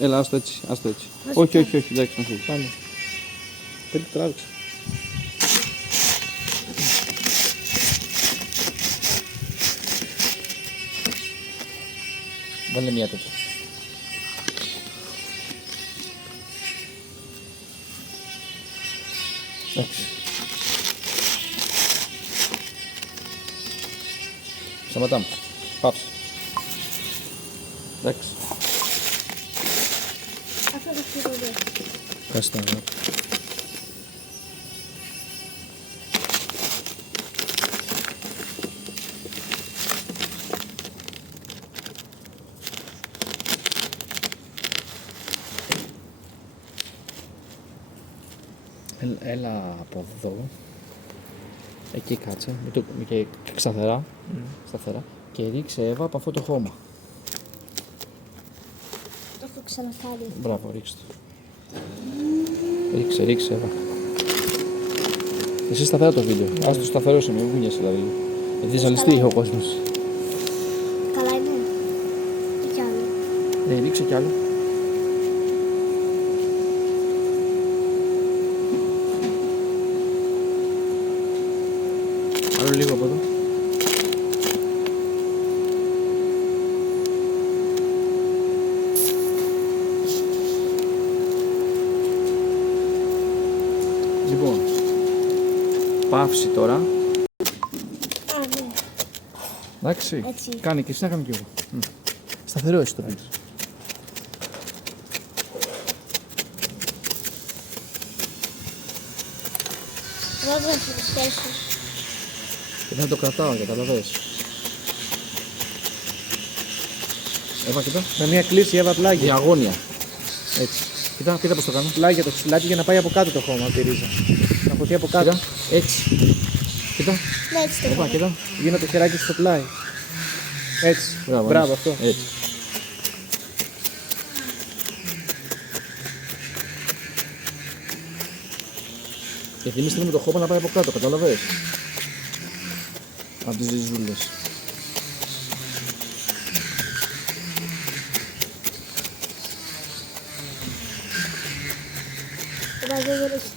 Έλα, άστο έτσι, άστο έτσι. Όχι, όχι, όχι, εντάξει, να φύγει. Πάμε. Περίπου τράβηξε. Βάλε μία τέτοια. Εντάξει. Σταματάμε. Πάψε. Εντάξει. Αυτό το χειρότερο. Ευχαριστώ, αγάπη. Έλα από εδώ. Εκεί κάτσε. Και σταθερά. Σταθερά. Και ρίξε, Εύα, από αυτό το χώμα. Το έχω ξανακάνει. Μπράβο, ρίξε το. Ρίξε, ρίξε, Εύα. Εσύ σταθερά το βίντεο. Ας το σταθερώσω, μην βγουνιέσαι δηλαδή. Γιατί ζαλιστεί ο κόσμος. Καλά είναι. Τι κι άλλο. Ναι, ρίξε κι άλλο. Άλλο λίγο από εδώ. Λοιπόν, παύση τώρα. Α, ναι. Εντάξει, Έτσι. κάνει και εσύ να κάνω κι εγώ. Σταθερό εσύ το πεις. Εγώ δεν θα το θέσω. Και δεν το κρατάω, καταλαβες. Έβα, κοίτα. Με μια κλίση έβα πλάγια. Διαγώνια. Έτσι. Κοίτα, κοίτα πώς το κάνω. Πλάγια το ξυλάκι για να πάει από κάτω το χώμα από τη ρίζα. Να χωθεί από κάτω. Κοίτα, έτσι. Κοίτα, Ναι, έτσι το έβα, κάνω. κοίτα. Γίνω το χεράκι στο πλάι. Έτσι. Μπράβο, Μπράβο έτσι. αυτό. Έτσι. Γιατί εμείς θέλουμε το χώμα να πάει από κάτω, καταλαβες. Από τις ριζούλες. Εγώ δεν μπορούσα.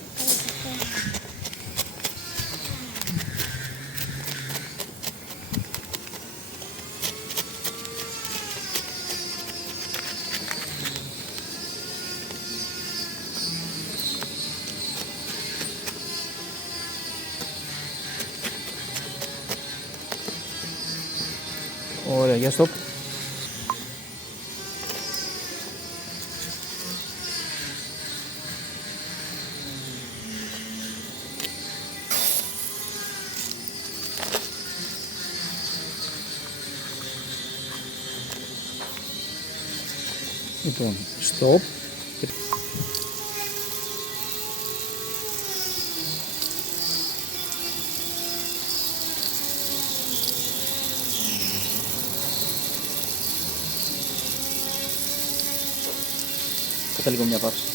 Ωραία, για stop. Λοιπόν, stop. Κάτσε λίγο μια παύση.